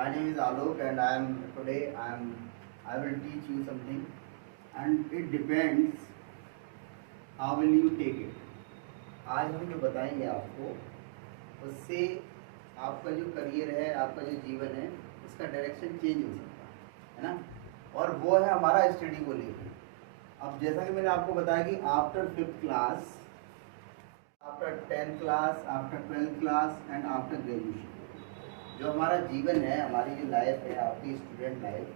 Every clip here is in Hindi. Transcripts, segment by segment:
My name is Alok and I will teach you something and it depends how will you take it. आज हम जो बताएंगे आपको उससे आपका जो करियर है, आपका जो जीवन है, उसका डायरेक्शन चेंज हो सकता है ना। और वो है हमारा स्टडी को लेकर। अब जैसा कि मैंने आपको बताया कि after 5th class, after 10th class, after 12th class and after graduation, जो हमारा जीवन है, हमारी जो लाइफ है, आपकी स्टूडेंट लाइफ,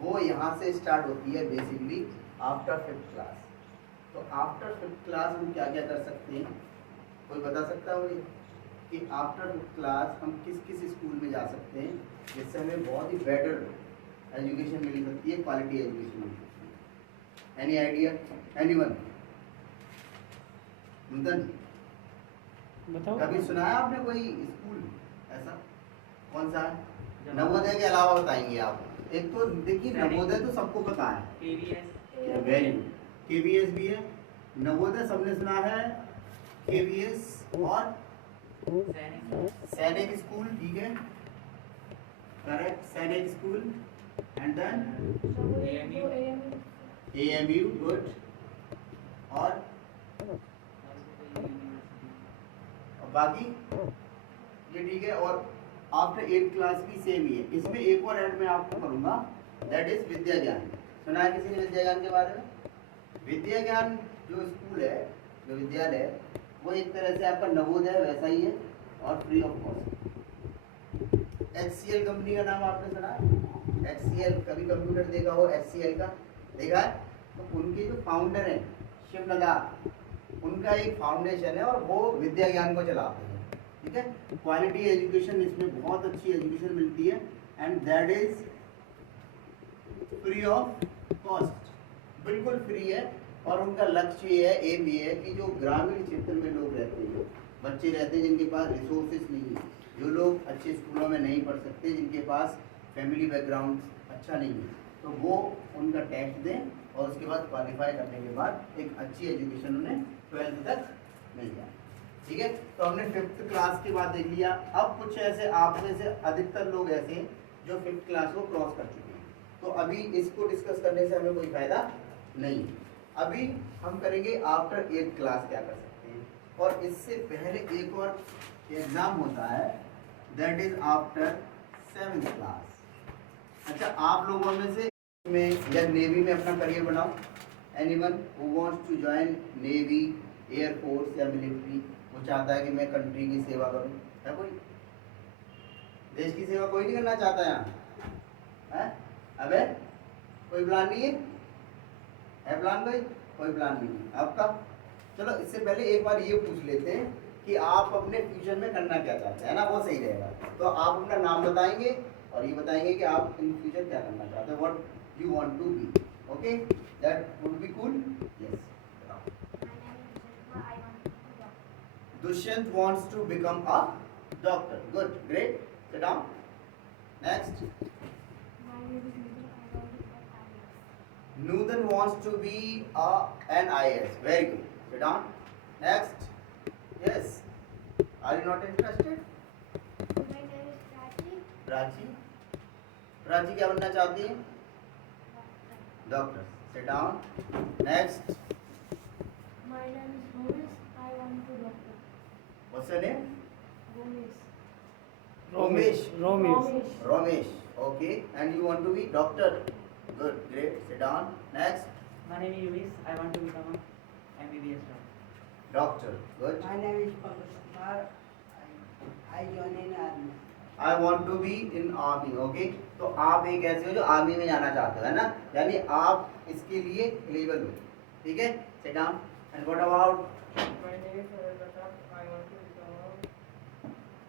वो यहाँ से स्टार्ट होती है बेसिकली आफ्टर 5th क्लास। तो आफ्टर 5th क्लास हम क्या क्या कर सकते हैं, कोई बता सकता है मुझे कि आफ्टर 5th क्लास हम किस किस स्कूल में जा सकते हैं जिससे हमें बहुत ही बेटर एजुकेशन मिल सकती है, क्वालिटी एजुकेशन मिल सकती है। Any idea, anyone? बताओ। कभी सुना है आपने कोई स्कूल ऐसा? कौन सा है? नवोदय के अलावा बताएंगे आप। एक तो देखिए नवोदय तो सबको पता है, वेरी गुड, केवीएस भी है। नवोदय सबने सुना है, केवीएस और सैनिक स्कूल, ठीक है, correct, Sainik school and then AMU, good, और बाकी ये ठीक है। और आफ्टर 8th क्लास भी सेम ही है। इसमें एक और ऐड मैं आपको करूंगा, दैट इज विद्या ज्ञान। सुना है किसी ने विद्या ज्ञान के बारे में? विद्या ज्ञान जो स्कूल है, जो विद्यालय है, वो एक तरह से आपका नवोदय वैसा ही है और free of cost. HCL company का नाम आपने सुना है? HCL, कभी कंप्यूटर देखा हो HCL का, देखा है? तो उनके जो फाउंडर हैं शिवनदा, उनका एक फाउंडेशन है और वो विद्या ज्ञान को चलाते हैं, ठीक है। क्वालिटी एजुकेशन, इसमें बहुत अच्छी एजुकेशन मिलती है and that is free of cost, बिल्कुल फ्री है। और उनका लक्ष्य ये है, एम ये है कि जो ग्रामीण क्षेत्र में लोग रहते हैं, बच्चे रहते हैं जिनके पास रिसोर्सेज नहीं है, जो लोग अच्छे स्कूलों में नहीं पढ़ सकते, जिनके पास फैमिली बैकग्राउंड अच्छा नहीं है, तो वो उनका टेस्ट दें और उसके बाद क्वालिफाई करने के बाद एक अच्छी एजुकेशन उन्हें 12th तक मिल जाए, ठीक है। तो हमने 5th क्लास के बाद देख लिया। अब कुछ ऐसे आप में से अधिकतर लोग ऐसे हैं जो 5th क्लास को क्रॉस कर चुके हैं, तो अभी इसको डिस्कस करने से हमें कोई फायदा नहीं। अभी हम करेंगे आफ्टर 8th क्लास क्या कर सकते हैं, और इससे पहले एक और एग्जाम होता है, that is after 7th class. अच्छा, आप लोगों में से में या नेवी में अपना करियर बनाओ। Anyone who wants to join navy, air force या मिलिट्री, वो चाहता है कि मैं कंट्री की सेवा करूं, है कोई? देश की सेवा कोई नहीं करना चाहता यहाँ, है? अबे कोई प्लान नहीं है प्लान कोई? कोई प्लान नहीं है आपका? चलो इससे पहले एक बार ये पूछ लेते हैं कि आप अपने फ्यूचर में करना क्या चाहते हैं ना, वो सही रहेगा। तो आप अपना नाम बताएंगे और ये बताएंगे कि आप इन फ्यूचर क्या करना चाहते हैं, what you want to be, okay, that would be cool, yes. Dushyant wants to become a doctor. Good, great. Sit down. Next. Nudan wants to be an IAS. Very good. Sit down. Next. Yes. Are you not interested? My name is Prachi. Prachi. Prachi क्या बनना चाहती है? Doctor. Sit down. Next. My name is Romesh. I want to doctor. What's your name? Romesh. Romesh. Romesh. Okay. And you want to be doctor? Good. Great. Sit down. Next. My name is Yuvis. I want to become a MBBS doctor. Doctor. Good. My name is Pankaj Kumar. I join in army. I want to be in army. Okay. तो आप एक ऐसे हो जो आर्मी में जाना चाहते हो, है ना, यानी आप इसके लिए एलिजिबल हो, ठीक है। Sit down. And what about My name is Pratap. I want to become a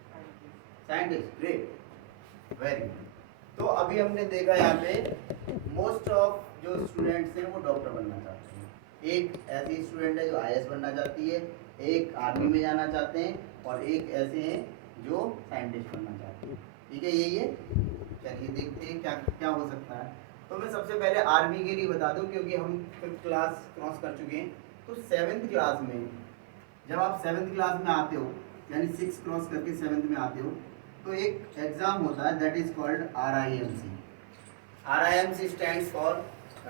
scientist. Scientist? Great, very good. तो अभी हमने देखा यहाँ पे मोस्ट ऑफ जो स्टूडेंट्स हैं वो डॉक्टर बनना चाहते हैं। एक ऐसी स्टूडेंट है जो IAS बनना चाहती है, एक आर्मी में जाना चाहते हैं, और एक ऐसे हैं जो साइंटिस्ट बनना चाहते हैं, ठीक है। यही है। चलिए देखते हैं क्या क्या हो सकता है। तो मैं सबसे पहले आर्मी के लिए बता दूं, क्योंकि हम 5th क्लास क्रॉस कर चुके हैं। तो 7th क्लास में, जब आप 7th क्लास में आते हो, यानी 6 क्रॉस करके 7th में आते हो, तो एक एग्जाम होता है that is called RIMC। RIMC stands for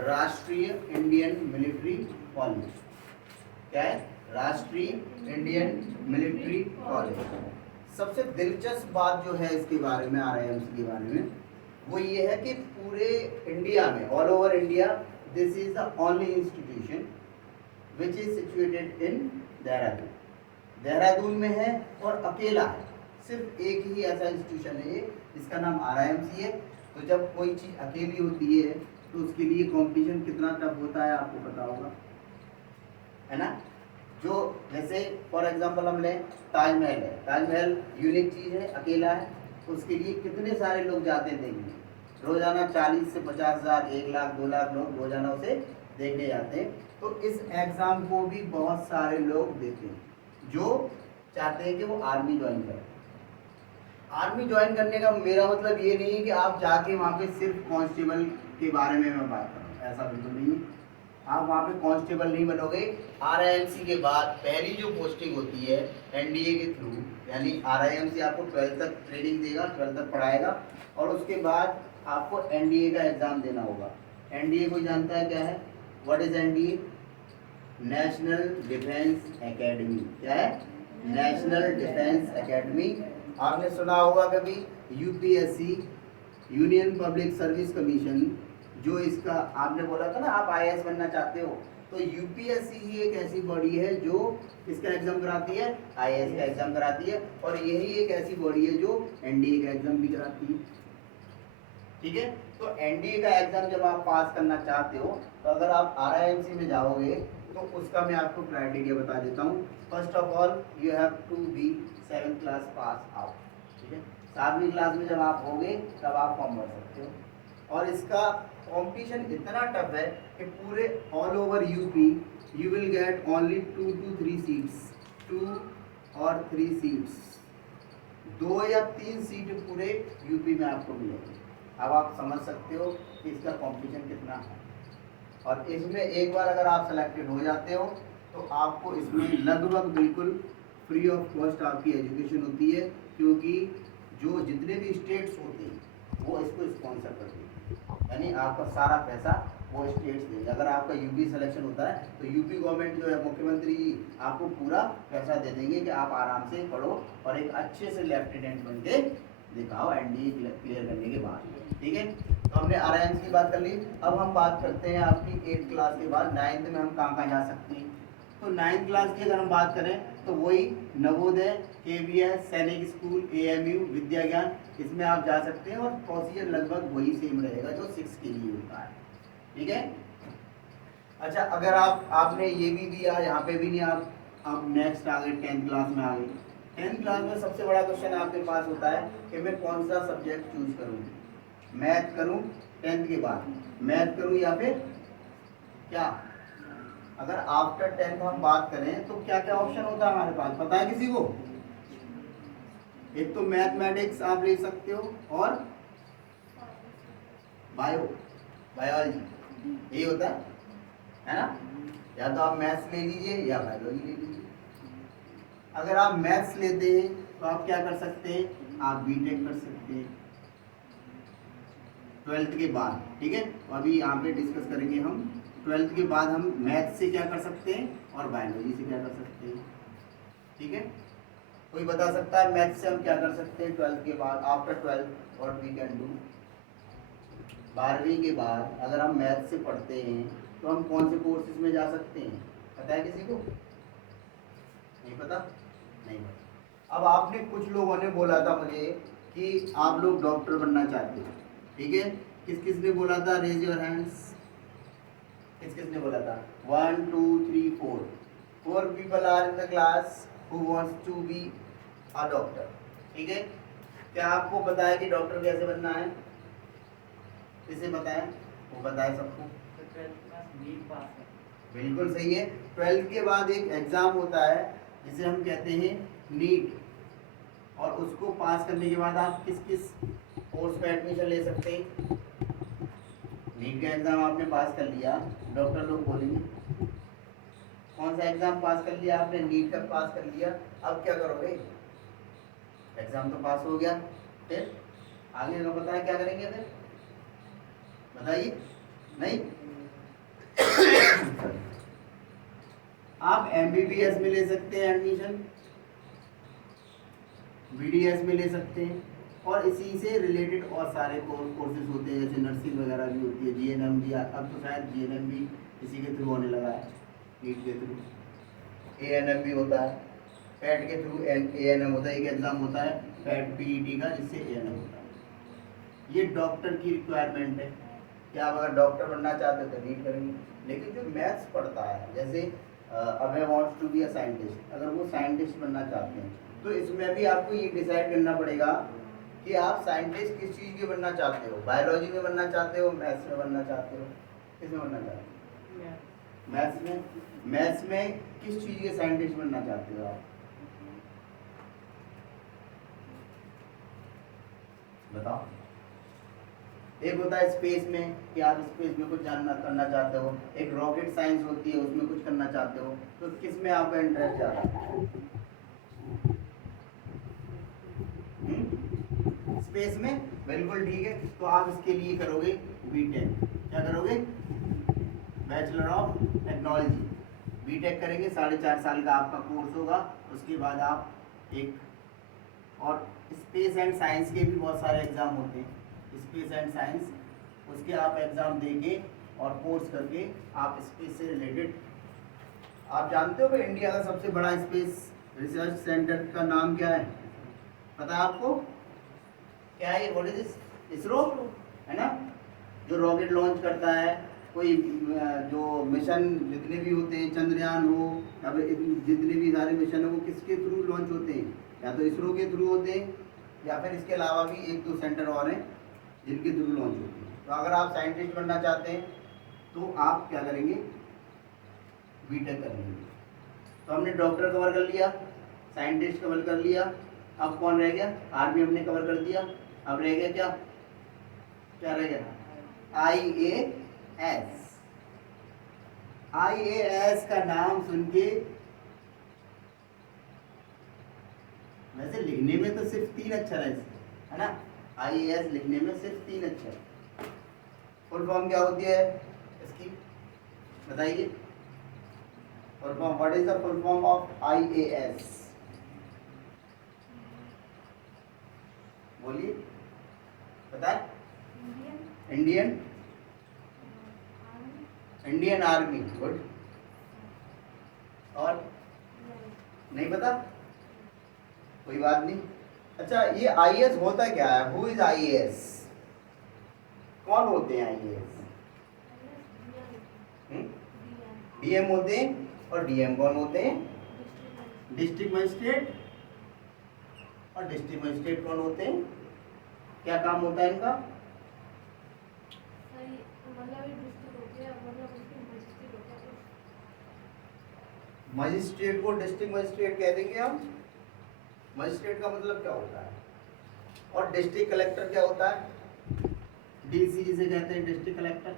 राष्ट्रीय इंडियन मिलिट्री कॉलेज। क्या है? राष्ट्रीय इंडियन मिलिट्री कॉलेज। सबसे दिलचस्प बात जो है इसके बारे में, RIMC के बारे में, वो ये है कि पूरे इंडिया में, all over India, this is the only institution which is situated in Dehradun. Dehradun में है और अकेला है, सिर्फ एक ही ऐसा इंस्टीट्यूशन है ये, जिसका नाम RIMC है। तो जब कोई चीज़ अकेली होती है तो उसके लिए कंपटीशन कितना टफ होता है आपको पता होगा, है ना। जो जैसे फॉर एग्जांपल हम लें ताजमहल है, ताजमहल यूनिक चीज़ है, अकेला है, उसके लिए कितने सारे लोग जाते हैं देखने, रोजाना 40 से 50 हज़ार, 1 लाख 2 लाख लोग रोजाना उसे देखने जाते हैं। तो इस एग्ज़ाम को भी बहुत सारे लोग देते हैं जो चाहते हैं कि वो आर्मी ज्वाइन करें। आर्मी ज्वाइन करने का मेरा मतलब ये नहीं है कि आप जाके वहाँ पे सिर्फ कांस्टेबल के बारे में मैं बात कर रहा हूँ, ऐसा बिल्कुल नहीं है। आप वहाँ पे कांस्टेबल नहीं बनोगे। RIMC के बाद पहली जो पोस्टिंग होती है NDA के थ्रू, यानी RIMC आपको 12th तक ट्रेनिंग देगा, 12th तक पढ़ाएगा, और उसके बाद आपको NDA का एग्ज़ाम देना होगा। NDA कोई जानता है क्या है? What is NDA? National defence academy. क्या है? National defence academy. आपने सुना होगा कभी UPSC, union public service commission, जो इसका आपने बोला था ना आप IAS बनना चाहते हो, तो UPSC ही एक ऐसी बॉडी है जो इसका एग्जाम कराती है, IAS का एग्जाम कराती है, और यही एक ऐसी बॉडी है जो NDA का एग्जाम भी कराती है। ठीक है, तो NDA का एग्जाम जब आप पास करना चाहते हो, तो अगर आप RIMC में जाओगे तो उसका मैं आपको क्राइटेरिया बता देता हूँ। First of all you have to be 7th class pass out. ठीक है, 7वीं क्लास में जब आप होगे तब आप फॉर्म भर सकते हो। और इसका कंपटीशन इतना टफ है कि पूरे all over UP you will get only 2 to 3 seats, 2 or 3 seats, 2 या 3 सीट पूरे यूपी में आपको मिलेगी। अब आप समझ सकते हो कि इसका कंपटीशन कितना है। और इसमें एक बार अगर आप सेलेक्टेड हो जाते हो तो आपको इसमें लगभग बिल्कुल फ्री ऑफ कॉस्ट आपकी एजुकेशन होती है, क्योंकि जो जितने भी स्टेट्स होते हैं वो इसको स्पॉन्सर करते हैं, यानी आपका सारा पैसा वो स्टेट्स देंगे। अगर आपका यूपी सिलेक्शन होता है तो यूपी गवर्नमेंट जो है, मुख्यमंत्री जी आपको पूरा पैसा दे देंगे कि आप आराम से पढ़ो और एक अच्छे से लेफ्टिनेंट बन के दिखाओ NDA क्लियर करने के बाद। ठीक है, तो हमने RIMC की बात कर ली। अब हम बात करते हैं आपकी 8th क्लास के बाद 9th में हम कहाँ जा सकते हैं। तो 9th क्लास की अगर हम बात करें तो वही नवोदय, KVS, सैनिक स्कूल, AMU, विद्या ज्ञान, इसमें आप जा सकते हैं, और प्रोसीजर लगभग वही सेम रहेगा जो 6 के लिए होता है। ठीक है, अच्छा, अगर आपने ये भी दिया, यहाँ पे भी नहीं, आप नेक्स्ट आ गए 10th क्लास में आ गए। 10th क्लास में सबसे बड़ा क्वेश्चन आपके पास होता है कि मैं कौन सा सब्जेक्ट चूज करूँ, मैथ करूँ 10th के बाद, मैथ करूँ या फिर क्या। अगर आफ्टर 10th हम बात करें तो क्या क्या ऑप्शन होता है हमारे पास, पता है किसी को? एक तो मैथमेटिक्स आप ले सकते हो, और बायोलॉजी, यही होता है ना। या तो आप मैथ्स ले लीजिए या बायोलॉजी ले लीजिए। अगर आप मैथ्स लेते हैं तो आप क्या कर सकते हैं, आप BTech कर सकते हैं 12th के बाद। ठीक है, तो अभी यहाँ पे डिस्कस करेंगे हम 12th के बाद हम मैथ से क्या कर सकते हैं और बायोलॉजी से क्या कर सकते हैं। ठीक है, कोई बता सकता है मैथ से हम क्या कर सकते हैं 12th के बाद, after 12th what we can do. 12वीं के बाद अगर हम मैथ से पढ़ते हैं तो हम कौन से कोर्सेज में जा सकते हैं, पता है किसी को? नहीं पता? नहीं पता। अब आपने कुछ लोगों ने बोला था मुझे कि आप लोग डॉक्टर बनना चाहते हो। ठीक है, किस किस ने बोला था, रेज योर हैंड्स। किस किस ने बोला था? 1 2 3 4 people are in the class who wants to be a doctor. ठीक है, क्या आपको पता है कि डॉक्टर कैसे बनना है? किसे बताएं? वो बताए सबको। बिल्कुल सही है। 12th के बाद एक एग्जाम होता है जिसे हम कहते हैं नीट, और उसको पास करने के बाद आप किस किस कोर्स में एडमिशन ले सकते हैं। नीट का एग्जाम आपने पास कर लिया, डॉक्टर लोग बोलेंगे कौन सा एग्जाम पास कर लिया आपने, नीट का पास कर लिया, अब क्या करोगे? एग्जाम तो पास हो गया, फिर आगे का पता है क्या करेंगे फिर, बताइए। नहीं आप एमबीबीएस में ले सकते हैं एडमिशन, बीडीएस में ले सकते हैं, और इसी से रिलेटेड और सारे कोर्सेज होते हैं, जैसे नर्सिंग वगैरह भी होती है, जीएनएम भी, अब तो शायद जीएनएम भी इसी के थ्रू होने लगा है, नीट के थ्रू। एएनएम भी होता है, पैट के थ्रू एएनएम होता है, एक एग्जाम होता है पैट पीईटी का, जिससे एएनएम होता है। ये डॉक्टर की रिक्वायरमेंट है कि आप अगर डॉक्टर बनना चाहते हो तो नीट करेंगे। लेकिन जो मैथ्स पढ़ता है, जैसे Abhay wants to be a scientist, अगर वो साइंटिस्ट बनना चाहते हैं तो इसमें भी आपको ये डिसाइड करना पड़ेगा कि आप साइंटिस्ट किस चीज़ के बनना चाहते हो, बायोलॉजी में बनना चाहते हो, मैथ्स में बनना चाहते हो, किसमें बनना चाहते हो? मैथ्स में। मैथ्स में किस चीज़ के साइंटिस्ट बनना चाहते हो आप? बताओ। एक होता है स्पेस में कि आप स्पेस में कुछ जानना करना चाहते हो, एक रॉकेट साइंस होती है उसमें कुछ करना चाहते हो, तो किस में आपका इंटरेस्ट ज़्यादा है? स्पेस में, बिल्कुल ठीक है। तो आप इसके लिए करोगे बीटेक। क्या करोगे? बैचलर ऑफ टेक्नोलॉजी, बीटेक करेंगे, 4.5 साल का आपका कोर्स होगा। उसके बाद आप एक, और स्पेस एंड साइंस के भी बहुत सारे एग्जाम होते हैं, स्पेस एंड साइंस, उसके आप एग्ज़ाम देंगे और कोर्स करके आप स्पेस से रिलेटेड, आप जानते हो कि इंडिया का सबसे बड़ा स्पेस रिसर्च सेंटर का नाम क्या है? पता है आपको? क्या है ये? What is this? इसरो है ना, जो रॉकेट लॉन्च करता है, कोई जो मिशन जितने भी होते हैं, चंद्रयान हो, अब जितने भी सारे मिशन हो, वो किसके थ्रू लॉन्च होते हैं? या तो इसरो के थ्रू होते हैं, या फिर इसके अलावा भी 1-2 सेंटर और हैं जिनके थ्रू लॉन्च होती है। तो अगर आप साइंटिस्ट बनना चाहते हैं तो आप क्या करेंगे? बीटेक करेंगे। तो हमने डॉक्टर कवर कर लिया, साइंटिस्ट कवर कर लिया, अब कौन रह गया? आर्मी हमने कवर कर दिया, अब रह गया क्या? क्या रह गया? IAS। IAS का नाम सुन के, वैसे लिखने में तो सिर्फ 3 अक्षर है ना, IAS लिखने में सिर्फ 3 अक्षर। फुल फॉर्म क्या होती है इसकी, बताइए? Full form, what is the full form of IAS? बोलिए, पता है? Indian Indian army. गुड। और नहीं पता? कोई बात नहीं। अच्छा, ये IAS होता क्या है? Who is IAS? कौन होते हैं IAS? DM होते हैं। और DM कौन होते हैं? District magistrate. और डिस्ट्रिक्ट मजिस्ट्रेट कौन होते हैं? क्या काम होता है इनका? मजिस्ट्रेट को डिस्ट्रिक्ट मजिस्ट्रेट कह देंगे हम। मजिस्ट्रेट का मतलब क्या होता है? और डिस्ट्रिक्ट कलेक्टर क्या होता है? DC जिसे कहते हैं, डिस्ट्रिक्ट कलेक्टर।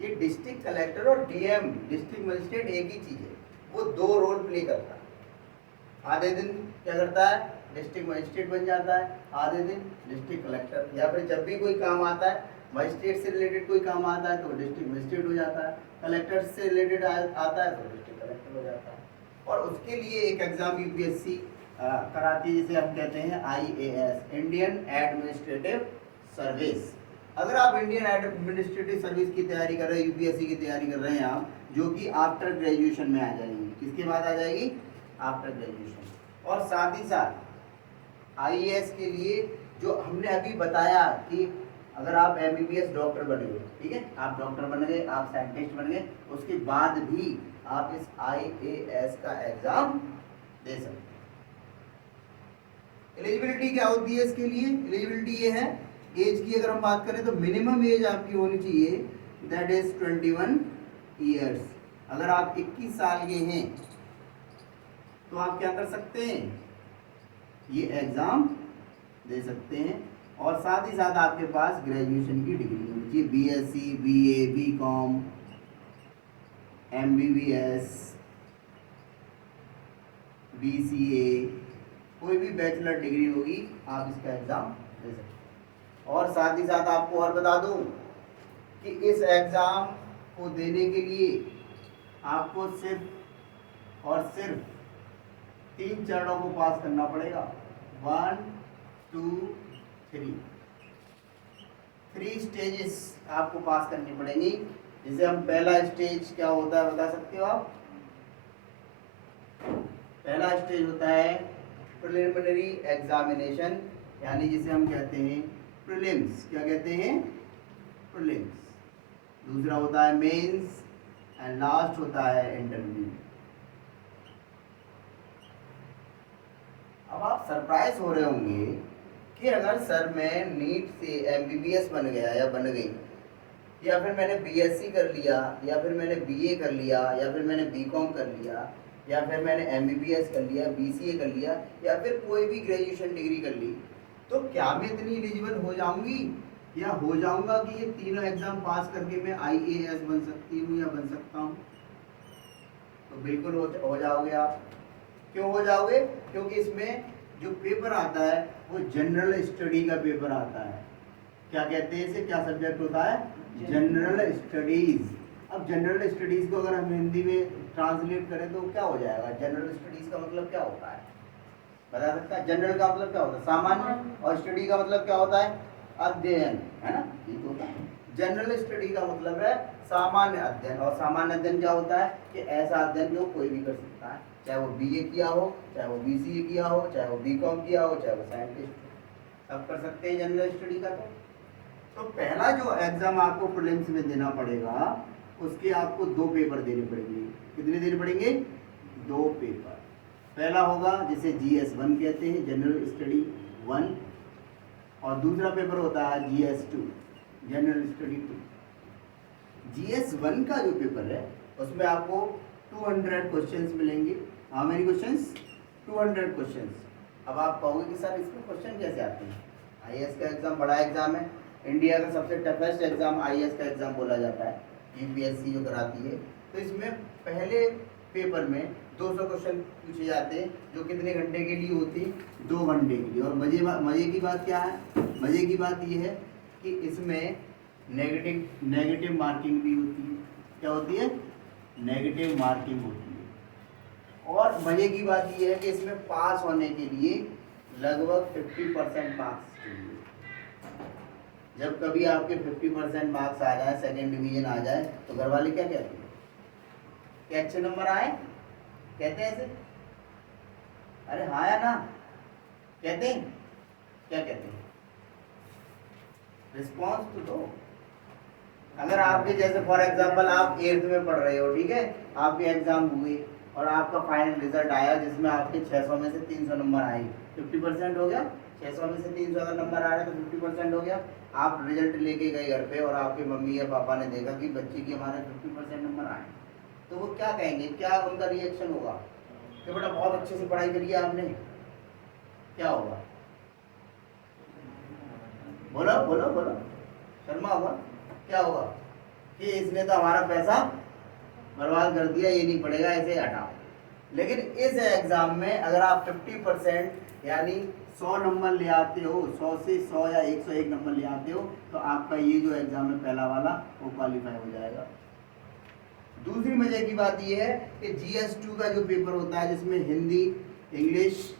ये डिस्ट्रिक्ट कलेक्टर और DM, डिस्ट्रिक्ट मजिस्ट्रेट, एक ही चीज है। वो 2 रोल प्ले करता है। आधे दिन क्या करता है? डिस्ट्रिक्ट मजिस्ट्रेट बन जाता है, आधे दिन डिस्ट्रिक्ट कलेक्टर। या फिर जब भी कोई काम आता है, मजिस्ट्रेट से रिलेटेड कोई काम आता है तो डिस्ट्रिक्ट मजिस्ट्रेट हो जाता है, कलेक्टर से रिलेटेड आता है तो डिस्ट्रिक्ट कलेक्टर हो जाता है। और उसके लिए एक एग्जाम UPSC कराती है, जिसे हम कहते हैं IAS, इंडियन एडमिनिस्ट्रेटिव सर्विस। अगर आप इंडियन एडमिनिस्ट्रेटिव सर्विस की तैयारी कर रहे हैं, UPSC की तैयारी कर रहे हैं आप, जो कि आफ्टर ग्रेजुएशन में आ जाएगी। किसके बाद आ जाएगी? After graduation. और साथ ही साथ IAS के लिए जो हमने अभी बताया कि अगर आप MBBS डॉक्टर बने हो, ठीक है, आप डॉक्टर बन गए, आप साइंटिस्ट बन गए, उसके बाद भी आप इस IAS का एग्जाम दे सकते हैं। एलिजिबिलिटी क्या होती है इसके लिए? एलिजिबिलिटी ये है, एज की अगर हम बात करें तो मिनिमम एज आपकी होनी चाहिए, दैट इज 21 ईयर्स। अगर आप 21 साल के हैं तो आप क्या कर सकते हैं? ये एग्जाम दे सकते हैं। और साथ ही साथ आपके पास ग्रेजुएशन की डिग्री होनी चाहिए, BSc, BA, BCom, MBBS, BCA, कोई भी बैचलर डिग्री होगी आप इसका एग्ज़ाम दे सकते हैं। और साथ ही साथ आपको और बता दूं कि इस एग्ज़ाम को देने के लिए आपको सिर्फ और सिर्फ 3 चरणों को पास करना पड़ेगा। 1 2 3 3 स्टेजेस आपको पास करनी पड़ेंगी। जिसे हम पहला स्टेज क्या होता है बता सकते हो आप? पहला स्टेज होता है प्रिलिमिनरी एग्जामिनेशन, यानी जिसे हम कहते हैं प्रीलिम्स। क्या कहते हैं? प्रीलिम्स। दूसरा होता है मेंस एंड लास्ट होता है इंटरव्यू। अब आप सरप्राइज हो रहे होंगे कि अगर सर मैं नीट से एमबीबीएस बन गया या बन गई, या फिर मैंने बीएससी कर लिया, या फिर मैंने बीए कर लिया, या फिर मैंने बीकॉम कर लिया, या फिर मैंने एमबीबीएस कर लिया, बीसीए कर लिया, या फिर कोई भी ग्रेजुएशन डिग्री कर ली, तो क्या मैं इतनी एलिजिबल हो जाऊंगी या हो जाऊंगा कि ये तीनों एग्जाम पास करके मैं आईएएस बन सकती हूँ या बन सकता हूँ? तो बिल्कुल हो जाओगे आप। क्यों हो जाओगे? क्योंकि इसमें जो पेपर आता है वो जनरल स्टडी का पेपर आता है। क्या कहते हैं इसे? क्या सब्जेक्ट होता है? General studies. अब जनरल स्टडीज को अगर हम हिंदी में ट्रांसलेट करें तो क्या हो जाएगा? जनरल स्टडीज का मतलब क्या होता है बता सकता है? जनरल का मतलब क्या होता है? सामान्य। और स्टडी का मतलब क्या होता है? अध्ययन, है ना? ये तो होता है। जनरल स्टडी का मतलब है सामान्य अध्ययन। और सामान्य अध्ययन क्या होता है? कि ऐसा अध्ययन जो कोई भी कर सकता है, चाहे वो बीए किया हो, चाहे वो बीसीए किया हो, चाहे वो बीकॉम किया हो, चाहे वो साइंटिस्ट, सब कर सकते हैं जनरल स्टडी का। तो पहला जो एग्जाम आपको प्रीलिम्स में देना पड़ेगा उसके आपको 2 पेपर देने पड़ेंगे। कितने देने पड़ेंगे? 2 पेपर। पहला होगा जिसे GS1 कहते हैं, जनरल स्टडी 1, और दूसरा पेपर होता है GS2, जनरल स्टडी 2। GS1 का जो पेपर है उसमें आपको 200 क्वेश्चंस मिलेंगे। How many questions? 200 क्वेश्चंस। अब आप कहोगे कि सर इसमें क्वेश्चन कैसे आते हैं? आईएएस का एग्जाम बड़ा एग्जाम है, इंडिया का सबसे टफेस्ट एग्जाम आईएएस का एग्जाम बोला जाता है, यूपीएससी जो कराती है। तो इसमें पहले पेपर में 200 क्वेश्चन पूछे जाते हैं, जो कितने घंटे के लिए होती है? 2 घंटे के लिए। और मजे की बात क्या है? मजे की बात ये है कि इसमें नेगेटिव मार्किंग भी होती है। क्या होती है? नेगेटिव मार्किंग होती है। और मजे की बात ये है कि इसमें पास होने के लिए लगभग 50% मार्क्स चाहिए। जब कभी आपके 50% मार्क्स आ जाए, सेकेंड डिवीजन आ जाए, तो घर वाले क्या कहते हैं? कि अच्छे नंबर आए? कहते हैं ऐसे? अरे हाँ या ना कहते हैं? क्या कहते हैं? रिस्पॉन्स तो दो। अगर आपके जैसे फॉर एग्जांपल आप 8th में पढ़ रहे हो, ठीक है, आपके एग्जाम हुए और आपका फाइनल रिजल्ट आया जिसमें आपके 600 में से 300 नंबर आए, 50% हो गया। 600 में से 300 अगर नंबर आ रहे तो 50% हो गया। आप रिजल्ट लेके गए घर पे और आपके मम्मी या पापा ने देखा कि बच्चे की हमारे 50% नंबर आए, तो वो क्या कहेंगे? क्या उनका रिएक्शन होगा? कि बेटा बहुत अच्छे से पढ़ाई करी है आपने। क्या होगा? बोलो बोलो बोलो, शर्मा होगा। क्या होगा? कि इसने तो हमारा पैसा बर्बाद कर दिया, ये नहीं पड़ेगा, ऐसे हटाओ। लेकिन इस एग्जाम में अगर आप 50% यानी 100 नंबर ले आते हो, 100 से 100 या 101 नंबर ले आते हो, तो आपका ये जो एग्जाम है पहला वाला वो क्वालिफाई हो जाएगा। दूसरी मजे की बात ये है कि GS2 का जो पेपर होता है जिसमें हिंदी, इंग्लिश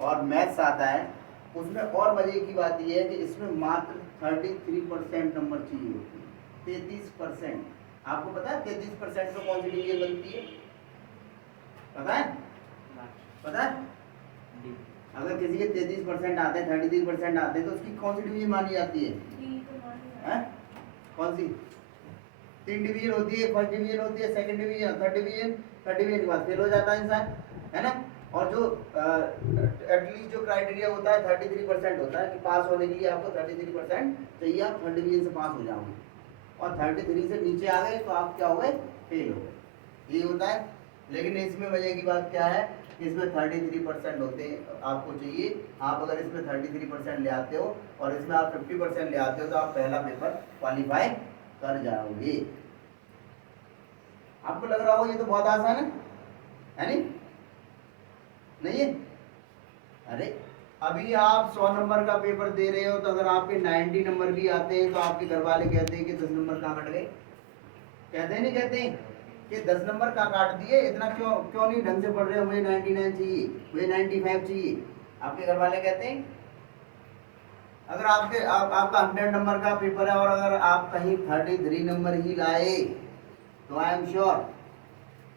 और मैथ्स आता है, उसमें और मजे की बात ये है कि इसमें मात्र 33% नंबर चाहिए होती है। 33%। आपको पता है 33% में कौन सी डिवीजन बनती है? पता है? पता है? अगर किसी के 33% आते हैं, 33% आते हैं, तो उसकी कौन सी डिवीजन मानी जाती है? कौन सी? 3 डिवीजन होती है। फर्स्ट डिवीजन होती है, second division, third division. Third division के बाद फेल हो जाता है इंसान, है ना? और जो एटलीस्ट जो क्राइटेरिया होता है 33% होता है कि पास होने के लिए आपको 33% चाहिए, आप थर्ड डिवीजन से पास हो जाओगे। और 33 से नीचे आ गए तो आप क्या हो गए? फेल हो गए। ये होता है। लेकिन इसमें मजे की बात क्या है? इसमें 33% होते हैं आपको चाहिए। आप अगर इसमें 33% ले आते हो और इसमें आप 50% ले आते हो तो आप पहला पेपर क्वालिफाई कर जाओगे। आपको लग रहा होगा ये तो बहुत आसान है नहीं? नहीं है? अरे अभी आप 100 नंबर का पेपर दे रहे हो, तो अगर आपके 90 नंबर भी आते हैं तो आपके घर वाले कहते हैं कि 10 नंबर कहाँ कट गए? कहते हैं नहीं कहते हैं कि 10 नंबर कहाँ काट दिए, इतना क्यों क्यों नहीं ढंग से पढ़ रहे हो, मुझे 99 चाहिए, मुझे 95 चाहिए, आपके घर वाले कहते हैं? अगर आपका 100 नंबर का पेपर है और अगर आप कहीं 33 नंबर ही लाए, तो आई एम श्योर,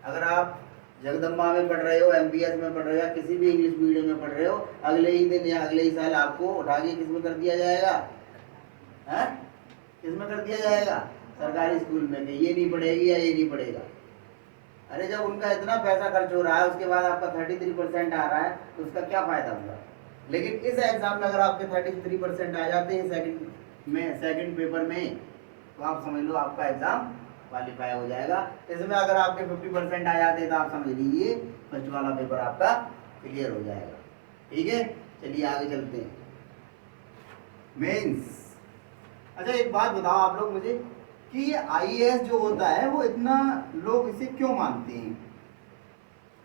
अगर आप जगदम्बा में पढ़ रहे हो, एमबीएस में पढ़ रहे हो, या किसी भी इंग्लिश मीडियम में पढ़ रहे हो, अगले ही दिन या अगले ही साल आपको उठा के किस में कर दिया जाएगा? हैं? किस में कर दिया जाएगा? सरकारी स्कूल में, कि ये नहीं पढ़ेगी या ये नहीं पढ़ेगा। अरे जब उनका इतना पैसा खर्च हो रहा है, उसके बाद आपका 33% आ रहा है, तो उसका क्या फायदा होगा? लेकिन इस एग्जाम में अगर आपके 33% आ जाते हैं सेकंड पेपर में, तो आप समझ लो आपका एग्जाम क्वालिफाई हो जाएगा। इसमें अगर आपके 50% आ जाते हैं, तो आप समझ लीजिए फर्स्ट वाला पेपर आपका क्लियर हो जाएगा। ठीक है, चलिए आगे चलते हैं। मेंस। अच्छा एक बात बताओ आप लोग मुझे कि ये आईएएस जो होता है, वो इतना लोग इसे क्यों मानते हैं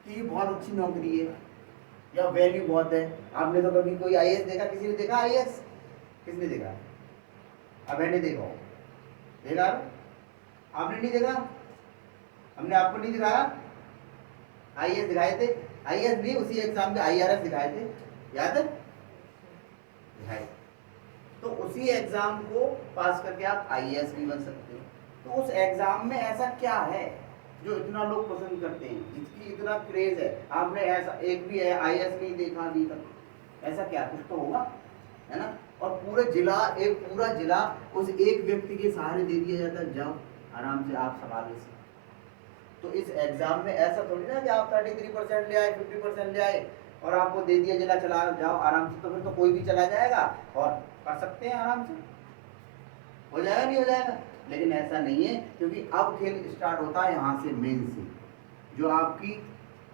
कि ये बहुत अच्छी नौकरी है या वैल्यू बहुत है? आपने तो कभी कोई आईएएस देखा? किसी ने देखा आईएएस? किसने देखा? अब मैंने देखा, देखा आपने नहीं देखा? हमने आपको नहीं दिखाया? आईएएस दिखाए थे? आईएएस नहीं, उसी एग्जाम में आईआरएस दिखाए थे, याद है? दिखाए। तो उसी एग्जाम को पास करके आप आईएएस भी बन सकते हो। तो उस एग्जाम में ऐसा क्या है जो इतना लोग पसंद करते हैं, जिसकी इतना क्रेज है? आपने ऐसा एक भी आईएएस नहीं देखा अभी तक? ऐसा क्या, कुछ तो होगा, है ना? और पूरा जिला उस एक व्यक्ति के सहारे दे दिया जाता है, जाओ आराम से आप संभाल से। तो इस एग्जाम में ऐसा थोड़ी ना कि आप 33% ले आए, 50% ले आए और आपको दे दिया जिला, चला जाओ आराम से। तो फिर तो कोई भी चला जाएगा और कर सकते हैं आराम से, हो जाएगा नहीं हो जाएगा? लेकिन ऐसा नहीं है, क्योंकि अब खेल स्टार्ट होता है यहाँ से, मेन से, जो आपकी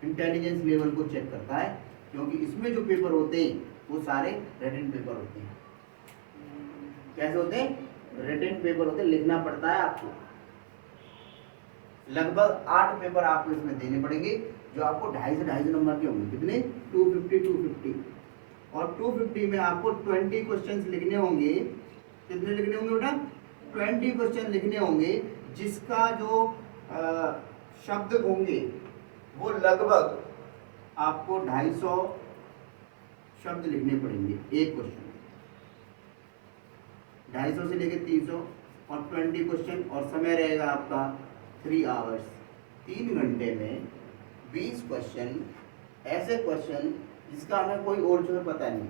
इंटेलिजेंस लेवल को चेक करता है। क्योंकि इसमें जो पेपर होते हैं वो सारे रिटन पेपर होते हैं। कैसे होते हैं? रिटन पेपर होते हैं, लिखना पड़ता है आपको। लगभग 8 पेपर आपको इसमें देने पड़ेंगे, जो आपको 250 नंबर के होंगे। कितने? 250। और 250 में आपको 20 क्वेश्चंस लिखने होंगे। कितने लिखने होंगे बेटा? 20 क्वेश्चन लिखने होंगे, जिसका जो शब्द होंगे वो लगभग आपको 250 शब्द लिखने पड़ेंगे एक क्वेश्चन, 250 से लेकर 300, और 20 क्वेश्चन, और समय रहेगा आपका 3 आवर्स। 3 घंटे में 20 क्वेश्चन, ऐसे क्वेश्चन जिसका हमें कोई और जो पता नहीं।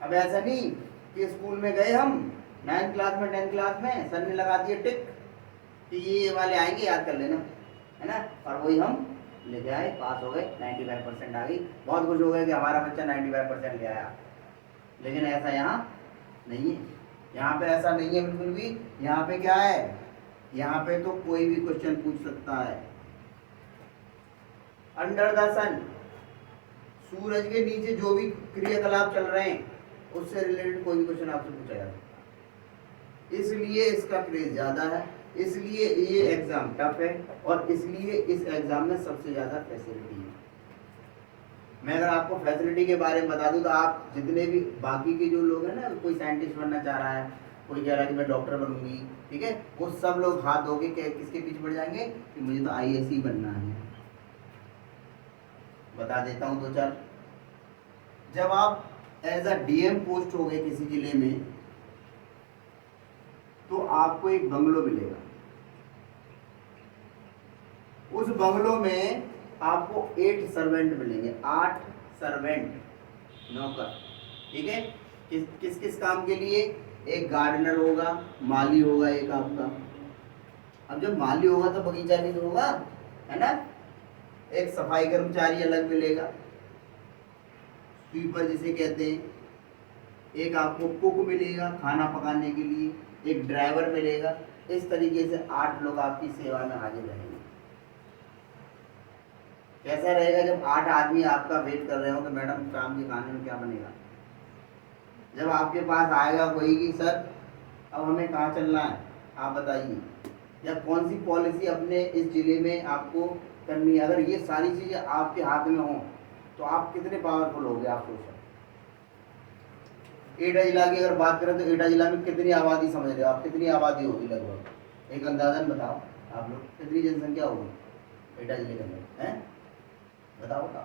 अब ऐसा नहीं कि स्कूल में गए हम 9th क्लास में 10th क्लास में, सर ने लगा दिए टिक कि ये वाले आएंगे, याद कर लेना, है ना? और वही हम लेके आए, पास हो गए, 95% आ गई, बहुत खुश हो गए कि हमारा बच्चा 95% ले आया। लेकिन ऐसा यहाँ नहीं है, यहाँ पे ऐसा नहीं है बिल्कुल भी। यहाँ पे क्या है? यहाँ पे तो कोई भी क्वेश्चन पूछ सकता है। अंडर द सन, सूरज के नीचे जो भी क्रियाकलाप चल रहे हैं उससे रिलेटेड कोई भी क्वेश्चन आपसे पूछा जाता है। इसलिए इसका क्रेज ज़्यादा है, इसलिए ये एग्ज़ाम टफ है, और इसलिए इस एग्ज़ाम में सबसे ज़्यादा फैसिलिटी है। मैं अगर आपको फैसिलिटी के बारे में बता दूं, तो आप जितने भी बाकी के जो लोग हैं ना, कोई साइंटिस्ट बनना चाह रहा है, कोई कह रहा है कि मैं डॉक्टर बनूंगी, ठीक है, वो सब लोग हाथ धो के किसके पीछे पड़ जाएंगे कि मुझे तो आईएएस ही बनना है। बता देता हूँ 2-4। जब आप एज अ डीएम पोस्ट हो गए किसी जिले में, तो आपको एक बंगलो मिलेगा। उस बंगलो में आपको 8 सर्वेंट मिलेंगे, 8 सर्वेंट, नौकर, ठीक है? किस किस काम के लिए? एक गार्डनर होगा, माली होगा एक आपका। अब जब माली होगा तो बगीचा भी तो होगा, है ना? एक सफाई कर्मचारी अलग मिलेगा, स्वीपर जिसे कहते हैं। एक आपको कुक मिलेगा खाना पकाने के लिए, एक ड्राइवर मिलेगा। इस तरीके से 8 लोग आपकी सेवा में हाजिर रहेंगे। कैसा रहेगा जब 8 आदमी आपका वेट कर रहे हो कि मैडम शाम के खाने में क्या बनेगा? जब आपके पास आएगा कोई कि सर अब हमें कहाँ चलना है, आप बताइए, या कौन सी पॉलिसी अपने इस जिले में आपको करनी है। अगर ये सारी चीज़ें आपके हाथ में हों, तो आप कितने पावरफुल हो गए आप सोचो। एटा जिला की अगर बात करें तो एटा जिला में कितनी आबादी समझ रहे हो आप, कितनी आबादी होगी लगभग, एक अंदाजन बताओ आप लोग, कितनी जनसंख्या होगी एटा जिले के अंदर हैं, बताओ बताओ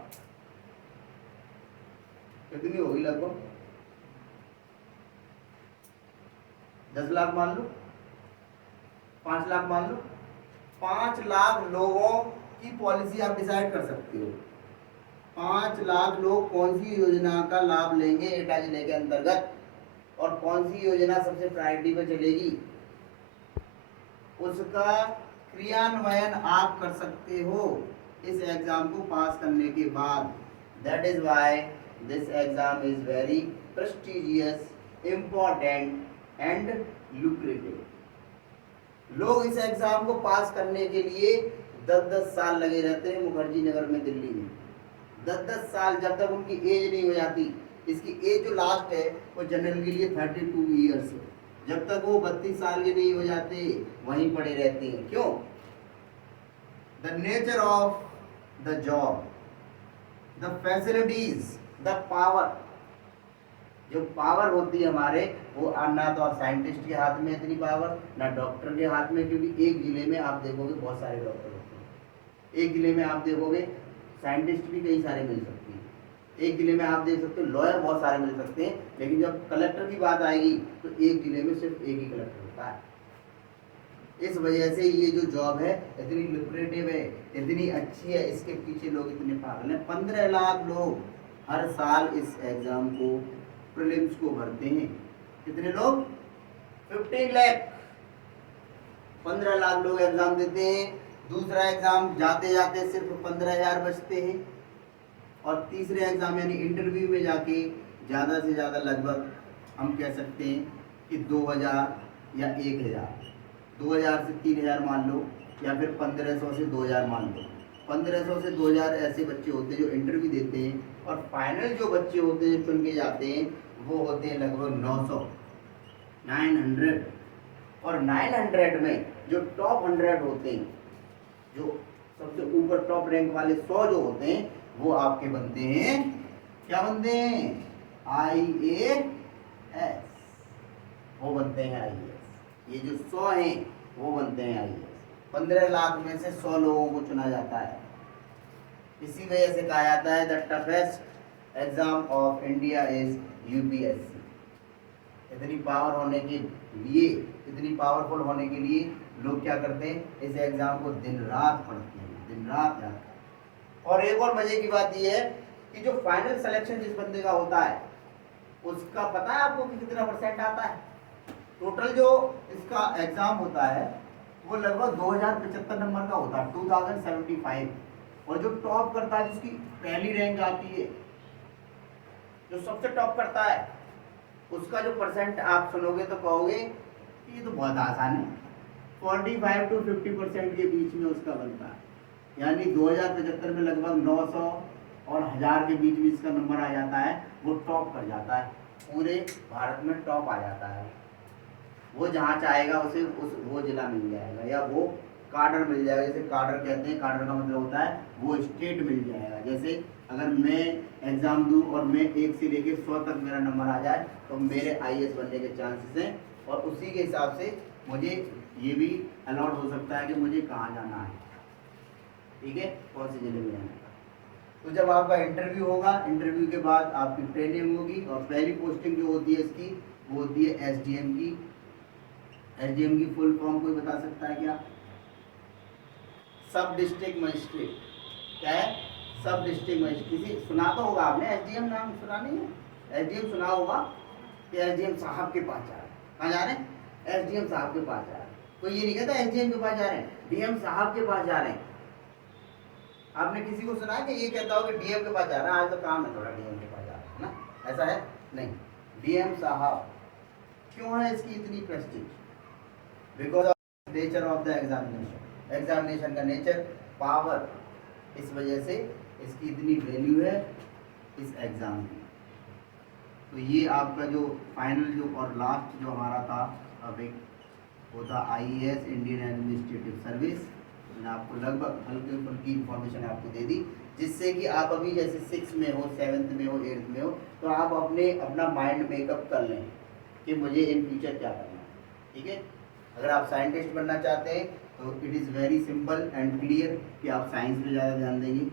कितनी होगी लगभग, 10 लाख मान लो, 5 लाख मान लो, 5 लाख लोगों की पॉलिसी आप डिसाइड कर सकते हो। 5 लाख लोग कौन सी योजना का लाभ लेंगे एटा जिले के अंतर्गत और कौन सी योजना सबसे प्रायोरिटी पे चलेगी, उसका क्रियान्वयन आप कर सकते हो इस एग्जाम को पास करने के बाद। That is why this exam is very prestigious, important and lucrative. लोग इस एग्जाम को पास करने के लिए 10-10 साल लगे रहते हैं मुखर्जी नगर में दिल्ली में, 10-10 साल, जब तक उनकी एज नहीं हो जाती। इसकी एज जो लास्ट है वो जनरल के लिए 32 ईयर्स है, जब तक वो 32 साल के नहीं हो जाते वहीं पड़े रहते हैं। क्यों? The nature of the job, the facilities, the power, जो पावर होती है हमारे वो ना तो साइंटिस्ट के हाथ में इतनी पावर, ना डॉक्टर के हाथ में, क्योंकि एक जिले में आप देखोगे बहुत सारे डॉक्टर होते हैं, एक जिले में आप देखोगे साइंटिस्ट भी कई सारे मिल सकते हैं, एक जिले में आप देख सकते हो लॉयर बहुत सारे मिल सकते हैं, लेकिन जब कलेक्टर की बात आएगी तो एक जिले में सिर्फ एक ही कलेक्टर होता है। इस वजह से ये जो जॉब है इतनी लुक्रेटिव है, इतनी अच्छी है, इसके पीछे लोग इतने पागल हैं। 15 लाख लोग हर साल इस एग्जाम को, प्रीलिम्स को भरते हैं। कितने लोग? 15 लाख, 15 लाख लोग एग्जाम देते हैं। दूसरा एग्जाम जाते जाते सिर्फ 15,000 बचते हैं, और तीसरे एग्जाम यानी इंटरव्यू में जाके ज़्यादा से ज़्यादा लगभग हम कह सकते हैं कि 2,000 या 1,000, 2,000 से 3,000 मान लो, या फिर 1,500 से 2,000 मान लो। 1,500 से 2,000 ऐसे बच्चे होते हैं जो इंटरव्यू देते हैं, और फाइनल जो बच्चे होते हैं चुन के जाते हैं वो होते हैं लगभग 900, 900। और 900 में जो टॉप 100 होते हैं, जो सबसे ऊपर टॉप रैंक वाले 100 जो होते हैं, वो आपके बनते हैं, क्या बनते हैं? IAS, वो बनते हैं IAS। ये जो 100 हैं वो बनते हैं IAS। 15 लाख में से 100 लोगों को चुना जाता है। इसी वजह से कहा जाता है the toughest exam of India is UPSC। इतनी पावर होने के लिए, इतनी पावरफुल होने के लिए लोग क्या करते हैं, इस एग्जाम को दिन रात पढ़ते हैं, दिन रात जाते हैं। और एक और मजे की बात यह है कि जो फाइनल सिलेक्शन जिस बंदे का होता है उसका पता है आपको कि कितना % आता है? टोटल जो इसका एग्जाम होता है वो लगभग 2075 नंबर का होता है, 2075। और जो टॉप करता है, जिसकी पहली रैंक आती है, जो सबसे टॉप करता है, उसका जो % आप सुनोगे तो कहोगे कि ये तो बहुत आसान है, 45 to 50% के बीच में उसका बनता है। यानी 2075 में लगभग 900 और 1000 के बीच में इसका नंबर आ जाता है, वो टॉप कर जाता है, पूरे भारत में टॉप आ जाता है। वो जहाँ चाहेगा उसे वो जिला मिल जाएगा, या वो कार्डर मिल जाएगा। जैसे कार्डर कहते हैं, कार्डर का मतलब होता है वो स्टेट मिल जाएगा। जैसे अगर मैं एग्ज़ाम दूँ और मैं 1 से लेकर 100 तक मेरा नंबर आ जाए तो मेरे IAS बनने के चांसेस हैं, और उसी के हिसाब से मुझे ये भी अलॉट हो सकता है कि मुझे कहाँ जाना है, ठीक है, कौन से जिले में जाना है। तो जब आपका इंटरव्यू होगा, इंटरव्यू के बाद आपकी ट्रेनिंग होगी, और पहली पोस्टिंग जो होती है इसकी वो होती है SDM की। SDM की फुल फॉर्म कोई बता सकता है क्या? सब डिस्ट्रिक्ट मजिस्ट्रेट। क्या है? सब डिस्ट्रिक्ट मजिस्ट्रेट। किसी सुना तो होगा आपने, SDM नाम सुना नहीं है? SDM सुना होगा कि SDM साहब के पास जा रहे हैं। कहाँ जा रहे हैं? SDM साहब के पास जा रहे हैं। कोई ये नहीं कहता SDM के पास जा रहे हैं, DM साहब के पास जा रहे हैं। आपने किसी को सुना है कि ये कहता हो कि DM के पास जा रहा है, आज तो काम है थोड़ा DM के पास जा रहा है ना, ऐसा है नहीं। DM साहब क्यों है इसकी इतनी Prestige? Because of nature of the examination, examination का नेचर, पावर, इस वजह से इसकी इतनी वैल्यू है इस एग्ज़ाम की। तो ये आपका जो फाइनल जो और लास्ट जो हमारा था अब एक वो था IAS, इंडियन एडमिनिस्ट्रेटिव सर्विस। मैंने आपको लगभग हल्की फुल्की इन्फॉर्मेशन आपको दे दी। जिससे कि आप अभी जैसे 6 में हो, 7th में हो, 8th में हो, तो आप अपना माइंड मेकअप कर लें कि मुझे इन फ्यूचर क्या करना है। ठीक है, अगर आप साइंटिस्ट बनना चाहते हैं तो it is very simple and clear कि आप साइंस पे ज़्यादा ध्यान देंगे।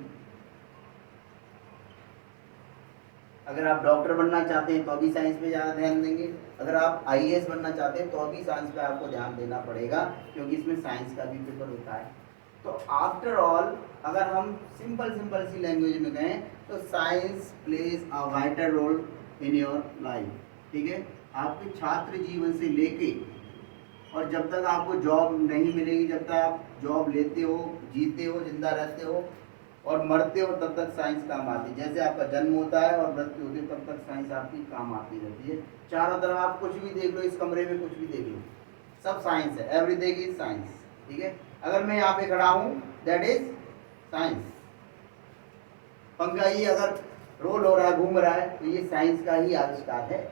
अगर आप डॉक्टर बनना चाहते हैं तो अभी साइंस पे ज़्यादा ध्यान देंगे। अगर आप IAS बनना चाहते हैं तो अभी साइंस पे आपको ध्यान देना पड़ेगा, क्योंकि इसमें साइंस का भी पेपर होता है। तो आफ्टर ऑल अगर हम सिंपल सी लैंग्वेज में कहें तो science plays a vital role in your life. ठीक है, आपके छात्र जीवन से लेके और जब तक आपको जॉब नहीं मिलेगी, जब तक आप जॉब लेते हो, जीते हो, जिंदा रहते हो और मरते हो, तब तक साइंस काम आती है। जैसे आपका जन्म होता है और मृत्यु होती है, तब तक साइंस आपकी काम आती रहती है। चारों तरफ आप कुछ भी देख लो, इस कमरे में कुछ भी देख लो, सब साइंस है, एवरीथिंग इज साइंस। ठीक है, अगर मैं यहाँ पे खड़ा हूँ दैट इज साइंस। पंखा ही अगर रोल हो रहा है, घूम रहा है, तो ये साइंस का ही आविष्कार है।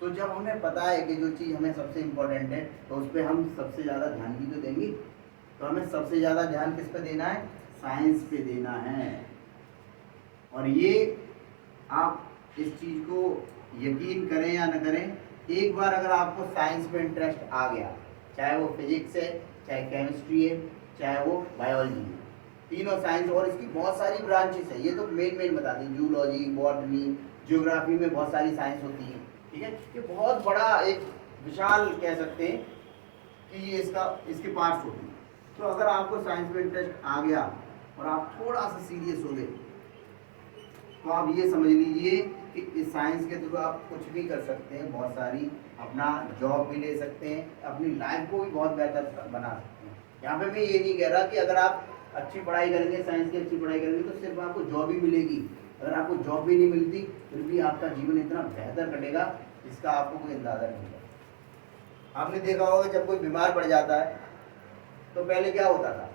तो जब हमें पता है कि जो चीज़ हमें सबसे इम्पोर्टेंट है तो उस पर हम सबसे ज़्यादा ध्यान भी तो देंगे। तो हमें सबसे ज़्यादा ध्यान किस पे देना है? साइंस पे देना है। और ये आप इस चीज़ को यकीन करें या न करें, एक बार अगर आपको साइंस में इंटरेस्ट आ गया, चाहे वो फिजिक्स है, चाहे केमिस्ट्री है, चाहे वो बायोलॉजी है, तीनों साइंस, और इसकी बहुत सारी ब्रांचेस है। ये तो मेन बता दें, जूलॉजी, बॉटनी, ज्योग्राफी में बहुत सारी साइंस होती है। ठीक है, ये बहुत बड़ा एक विशाल कह सकते हैं कि ये इसके पार्ट्स होते हैं। तो अगर आपको साइंस में इंटरेस्ट आ गया और आप थोड़ा सा सीरियस हो गए, तो आप ये समझ लीजिए कि इस साइंस के थ्रू आप कुछ भी कर सकते हैं, बहुत सारी, अपना जॉब भी ले सकते हैं, अपनी लाइफ को भी बहुत बेहतर बना सकते हैं। यहाँ पे मैं ये नहीं कह रहा कि अगर आप अच्छी पढ़ाई करेंगे, साइंस की अच्छी पढ़ाई करेंगे तो सिर्फ आपको जॉब ही मिलेगी। अगर आपको जॉब भी नहीं मिलती फिर भी आपका जीवन इतना बेहतर कटेगा जिसका आपको कोई अंदाजा नहीं है। आपने देखा होगा जब कोई बीमार पड़ जाता है तो पहले क्या होता था?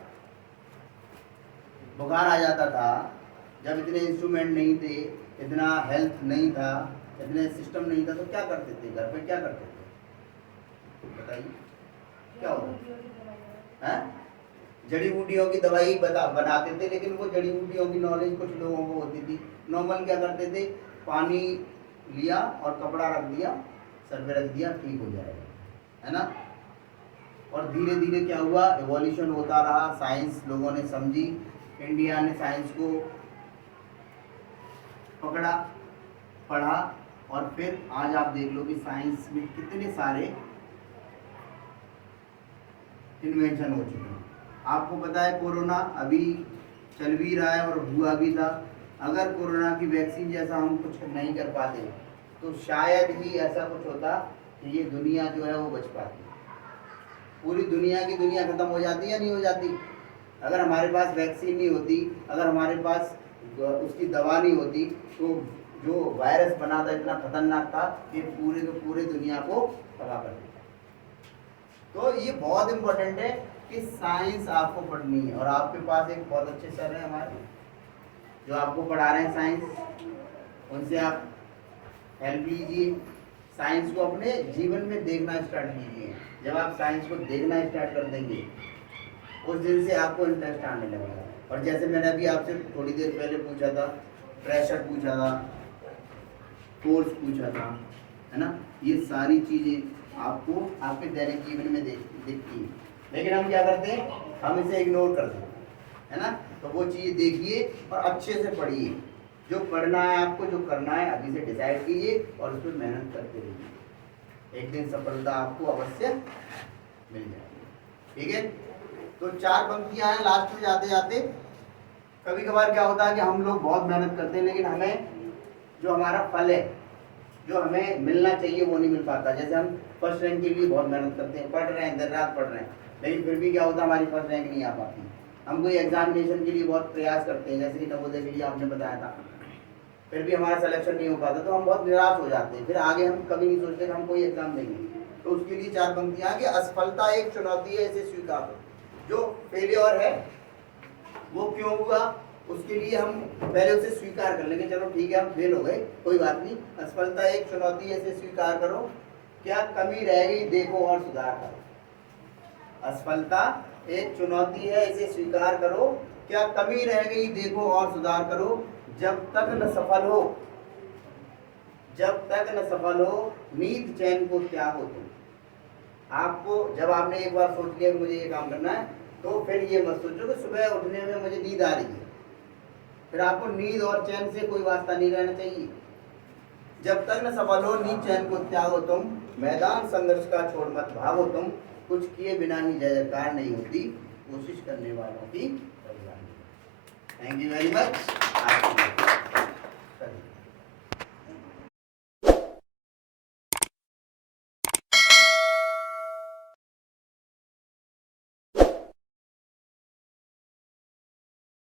बुखार आ जाता था। जब इतने इंस्ट्रूमेंट नहीं थे, इतना हेल्थ नहीं था, इतने सिस्टम नहीं था, तो क्या करते थे? घर पे क्या करते थे बताइए, क्या होता है? जड़ी बूटियों की दवाई बनाते थे, लेकिन वो जड़ी बूटियों की नॉलेज कुछ लोगों को होती थी। नॉर्मल क्या करते थे? पानी लिया और कपड़ा रख दिया, सर पे रख दिया, ठीक हो जाएगा, है ना। और धीरे धीरे क्या हुआ? एवोल्यूशन होता रहा, साइंस लोगों ने समझी, इंडिया ने साइंस को पकड़ा, पढ़ा, और फिर आज आप देख लो कि साइंस में कितने सारे इन्वेंशन हो चुके हैं। आपको पता है कोरोना अभी चल भी रहा है और हुआ भी था। अगर कोरोना की वैक्सीन जैसा हम कुछ नहीं कर पाते तो शायद ही ऐसा कुछ होता कि ये दुनिया जो है वो बच पाती। पूरी दुनिया की दुनिया खत्म हो जाती या नहीं हो जाती? अगर हमारे पास वैक्सीन नहीं होती, अगर हमारे पास उसकी दवा नहीं होती, तो जो वायरस बना था इतना खतरनाक था कि पूरे दुनिया को तबाह कर देता। तो ये बहुत इम्पोर्टेंट है कि साइंस आपको पढ़नी है। और आपके पास एक बहुत अच्छे सर हैं हमारे जो आपको पढ़ा रहे हैं साइंस, उनसे आप हेल्प लीजिए, साइंस को अपने जीवन में देखना स्टार्ट कीजिए। जब आप साइंस को देखना स्टार्ट कर देंगे उस दिन से आपको इंटरेस्ट आने लगेगा। और जैसे मैंने अभी आपसे थोड़ी देर पहले पूछा था, प्रेशर पूछा था, फोर्स पूछा था, है ना, ये सारी चीज़ें आपको आपके दैनिक जीवन में दिखती है, लेकिन हम क्या करते हैं? हम इसे इग्नोर कर देते हैं, है ना। तो वो चीज़ देखिए और अच्छे से पढ़िए। जो पढ़ना है आपको, जो करना है, अभी से डिसाइड कीजिए और उस पर मेहनत करते रहिए। एक दिन सफलता आपको अवश्य मिल जाएगी। ठीक है, तो 4 पंक्तियां हैं लास्ट में जाते जाते। कभी कभार क्या होता है कि हम लोग बहुत मेहनत करते हैं लेकिन हमें जो हमारा फल है, जो हमें मिलना चाहिए, वो नहीं मिल पाता। जैसे हम फर्स्ट रैंक के लिए बहुत मेहनत करते हैं, पढ़ रहे हैं, देर रात पढ़ रहे हैं, लेकिन फिर भी क्या होता है? हमारी फर्स्ट रैंक नहीं आ पाती। हम कोई एग्जामिनेशन के लिए बहुत प्रयास करते हैं, जैसे कि नवोदय के लिए आपने बताया था, फिर भी हमारा सिलेक्शन नहीं हो पाता, तो हम बहुत निराश हो जाते हैं। फिर आगे हम कभी नहीं सोचते कि हम कोई एग्जाम देंगे। तो उसके लिए 4 पंक्तियां कि असफलता एक चुनौती है, इसे स्वीकार करो। जो फेलियर है वो क्यों हुआ, उसके लिए हम पहले उसे स्वीकार कर लेंगे। चलो ठीक है, हम फेल हो गए, कोई बात नहीं, असफलता एक चुनौती है, इसे स्वीकार करो। क्या कमी रह गई देखो और सुधार करो। असफलता एक चुनौती है, इसे स्वीकार करो। क्या कमी रह गई देखो और सुधार करो, जब तक न सफल हो, जब तक न सफल हो नींद चैन को त्यागो तुम। आपको जब आपने एक बार सोच लिया कि मुझे ये काम करना है, तो फिर ये मत सोचो कि सुबह उठने में मुझे नींद आ रही है, फिर आपको नींद और चैन से कोई वास्ता नहीं रहना चाहिए। जब तक न सफल हो नींद चैन को त्यागो तुम, मैदान संघर्ष का छोड़ मत भागो तुम, कुछ किए बिना ही जय जयकार नहीं होती, कोशिश करने वालों की कल्याण। Thank you very much.